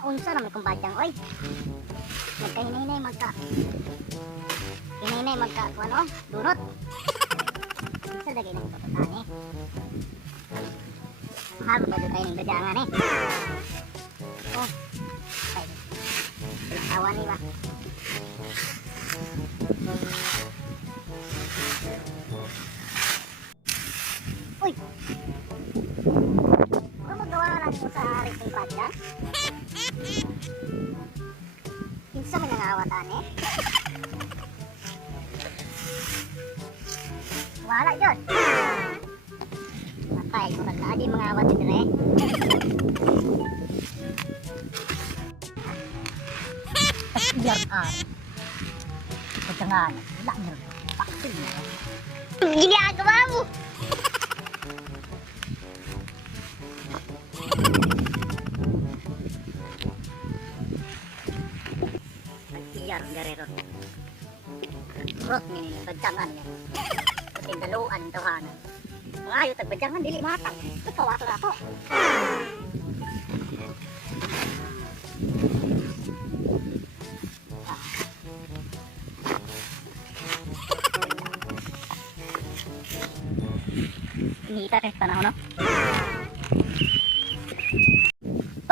Unsa naman kung badyang oy. Magkahinay-hinay magka ano, dunot. Sa dagay na tututan eh. Mahal ba tayo ng badyangan eh. Oh. Ay. Awan ni ba. Uy. Ano magawa lang mo sa hari ng badyang? Kinsa man nangawatan eh. Wala yun. Matay, murag na di mga awat dito eh. SPRR. Pagkangan, wala nyo. Paksin mo. Ginagawa mo. Pagkiyar, garero. Rot ni pagkangan niya. Daluan tahanan. Mga ayo tagbadyangan dili matang. Katawa ko ako. Nita kay panahon no.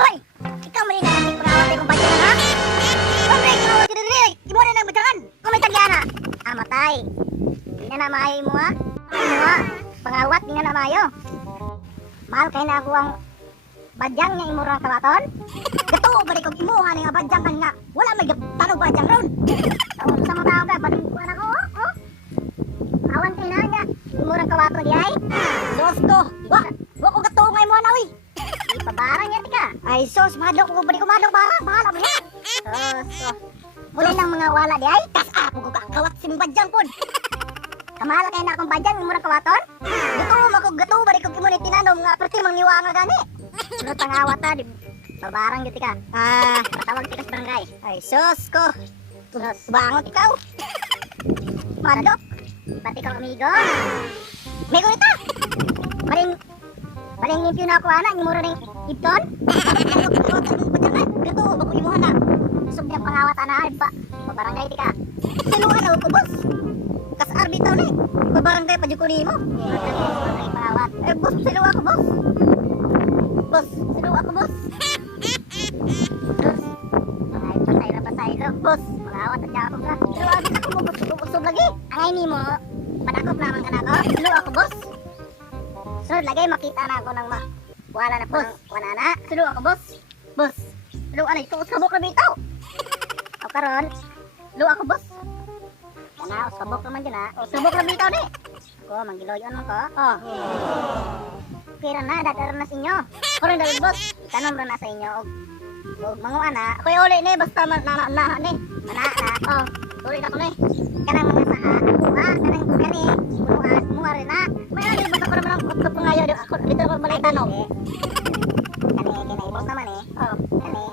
Hoy, ikaw mali na kasi pagawat kong badyangan ha? Hombre, ikaw diri. Imo na nang badyangan. Kumay tagyana. Amatay. Di na namayo mo ha? Ano ha? Pangawat, di na namayo. Mahal kayo na ako ang badyang niya imurang kawaton? Gato, balik kong imuha nga badyang kan nga. Wala may tanong badyang ron. Sa mga tao ka, balik ko na ko, oh? Awan kayo na nga. Imurang kawaton di ay? Sos ko. Wak ko gato nga imuha na, uy. Ipabarang yan, tika. Ay, sos, mahadlok ko, balik ko mahadlok barang. Bahala mo yan. Sos ko. Muli ng mga wala di ay? Tas ako ko kakawat si badyang po. Kamahal kayo na akong badyang, murang kawaton? Gato, balik ko kimunit tinanom nga, perti mangniwa nga gani. Ano tangawat ha, di babarang gitu ka. Patawag tika sa barangay. Ay, sus ko. Bangot ikaw. Madok. Pati kang amigo. Amigo nita. Maring limpyo na ako anak, ni mura ring ipton. Gato, bago imuha na. Susog niyang pangawat anahan pa. Babarangay tika. Sinuhan ako ko, boss. Kas arbitaw ni. Babarangay pa dyan ko ni mo. Pangawat. Eh, boss, sinuha ako, boss. Boss, sinuha ako, boss. Boss. Pasay lang, boss. Pangawat at ako ka. Sinuha ako, boss. Usog lagi. Angay ni mo. Padakop naman ka na ako. Sinuha ako, boss. Sunod lagi, makita na ako ng wala na, boss. Wala na. Sinuha ako, boss. Boss. Sinuha na. Ito, usabok na bitaw. O karon, sinuha ako, boss. Kana, usabok naman dyan ha. Usabok na bitaw ni. Ako, manggiloyon mo ko. Oh. Kira na, dadara na sa inyo. Karon dali, boss. Itanom na sa inyo. O mga ana. Ako'y uli ni, basta ni. Mana na. Oh, uli na ko ni. Kanang mga saa. Kanang kani. Mga rin na. May ali, basta ko naman ang kapungayo. Ako, dito naman balay tanong. Kani, boss naman eh. Oh, kani.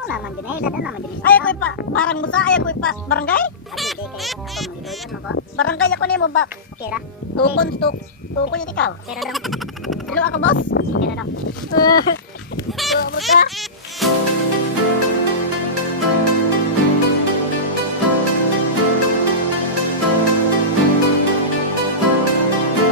Oh, naman din eh. Dada naman din. Ay, ako'y pa, parang musa. Ay, ako'y pa, barangay? Hindi, kayo ako, magiloyan mo ko. Barangay ako ni mo ba? Okay ra. Tukon yung ikaw. Okay ra daw. Silo ako, boss. Okay ra daw. Silo ako, boss.